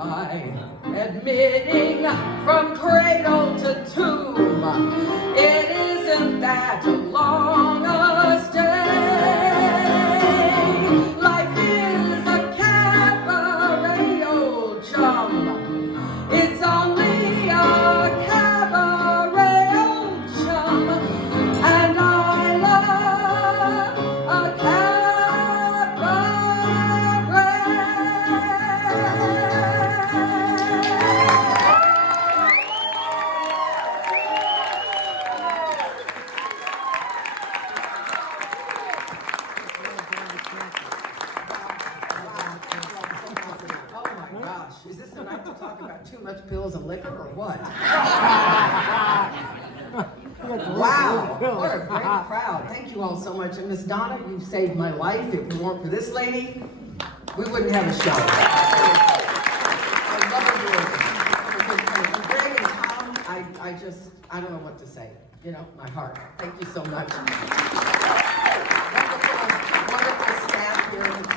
by admitting from cradle to tomb. It isn't that long a stay. Life is a cabaret, old chum. It's only a cabaret, old chum. And I love a Is this the night to talk about too much pills and liquor or what? Wow, what a great crowd. Thank you all so much. And Miss Donna, you've saved my life. If it weren't for this lady, we wouldn't have a show. I love you. Greg and Tom, I don't know what to say. You know, my heart. Thank you so much. Wonderful staff here at the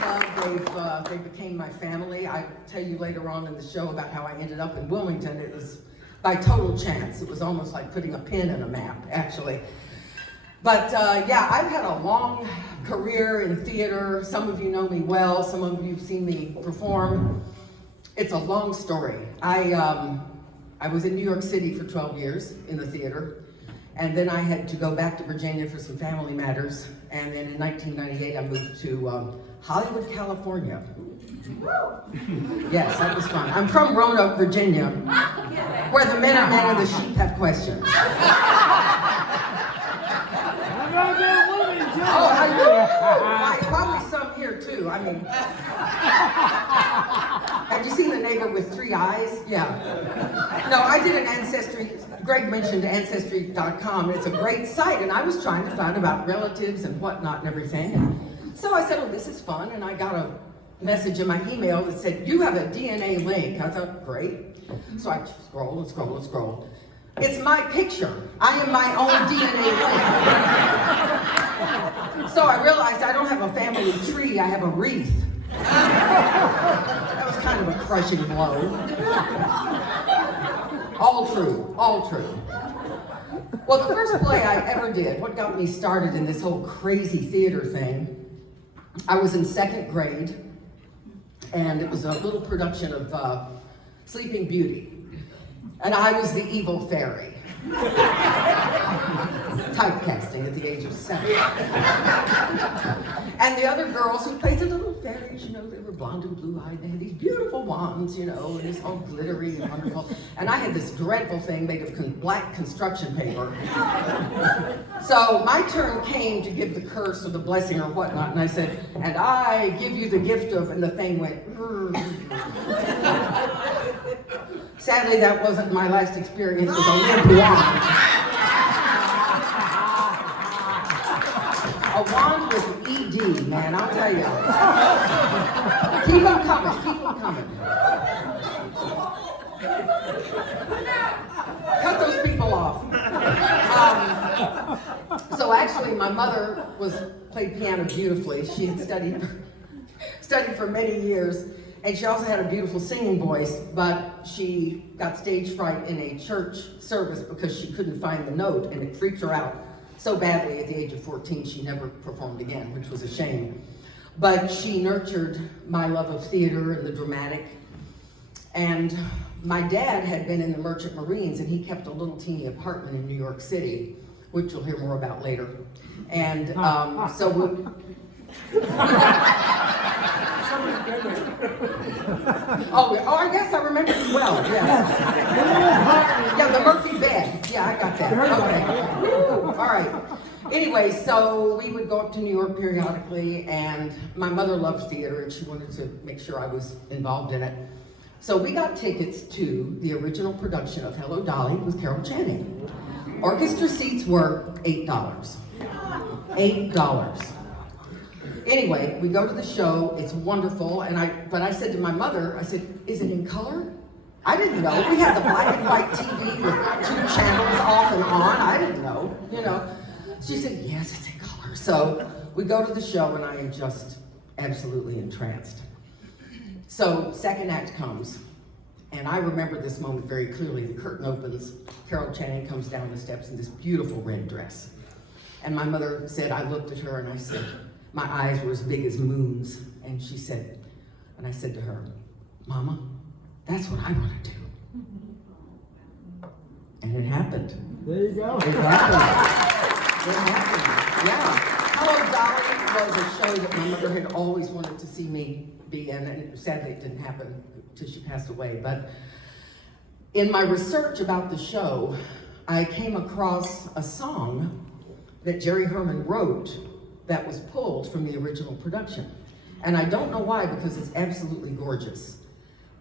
club. They became my family. I'll tell you later on in the show about how I ended up in Wilmington. It was by total chance. It was almost like putting a pin in a map, actually. But yeah, I've had a long career in theater. Some of you know me well. Some of you have seen me perform. It's a long story. I was in New York City for 12 years in the theater. And then I had to go back to Virginia for some family matters. And then in 1998, I moved to Hollywood, California. Yes, that was fun. I'm from Roanoke, Virginia, where the men are men and the sheep have questions. Oh, I know. Probably some here too. I mean, have you seen The Neighbor with Three Eyes? Yeah. No, I did an Ancestry. Greg mentioned Ancestry.com. It's a great site, and I was trying to find about relatives and whatnot and everything. And so I said, oh, this is fun, and I got a message in my email that said, you have a DNA link. I thought, great. So I scroll and scroll and scroll. It's my picture. I am my own DNA link. So I realized I don't have a family tree, I have a wreath. That was kind of a crushing blow. All true, all true. Well, the first play I ever did, what got me started in this whole crazy theater thing, I was in second grade, and it was a little production of Sleeping Beauty. And I was the evil fairy. Typecasting at the age of 7. And the other girls who played the little fairies, you know, they were blonde and blue-eyed, they had these beautiful wands, you know, and it's all glittery and wonderful. And I had this dreadful thing made of black construction paper. So my turn came to give the curse or the blessing or whatnot, and I said, and I give you the gift of, and the thing went, Sadly, that wasn't my last experience with a limp wand. A wand with ED, man, I'll tell you. Keep them coming, keep them coming. Cut those people off. So actually, my mother played piano beautifully. She had studied for many years. And she also had a beautiful singing voice, but she got stage fright in a church service because she couldn't find the note, and it freaked her out so badly at the age of 14 she never performed again, which was a shame. But she nurtured my love of theater and the dramatic. And my dad had been in the Merchant Marines, and he kept a little teeny apartment in New York City, which you'll hear more about later. And so we... Oh, I guess I remember it well, yes. Yeah, the Murphy bed. Yeah, I got that. Okay. All right. Anyway, so we would go up to New York periodically, and my mother loved theater, and she wanted to make sure I was involved in it. So we got tickets to the original production of Hello, Dolly with Carol Channing. Orchestra seats were $8. $8. Anyway, we go to the show, it's wonderful, but I said to my mother, I said, is it in color? I didn't know. We had the black and white TV with 2 channels off and on. I didn't know, you know. She said, yes, it's in color. So we go to the show, and I am just absolutely entranced. So second act comes, And I remember this moment very clearly. The curtain opens, Carol Channing comes down the steps in this beautiful red dress. And my mother said, I looked at her and I said, my eyes were as big as moons. And she said, and I said to her, Mama, that's what I want to do. And it happened. There you go. It happened. It happened, yeah. Hello, Dolly was a show that my mother had always wanted to see me be in, and sadly it didn't happen until she passed away. But in my research about the show, I came across a song that Jerry Herman wrote that was pulled from the original production. And I don't know why, because it's absolutely gorgeous.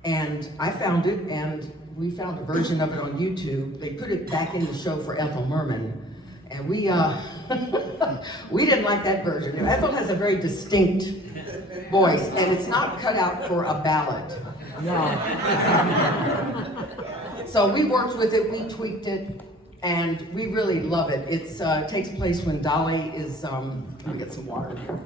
And I found it, and we found a version of it on YouTube. They put it back in the show for Ethel Merman. And we we didn't like that version. Ethel has a very distinct voice, and it's not cut out for a ballad. No. So we worked with it, we tweaked it, and we really love it. It takes place when Dolly is, let me get some water here.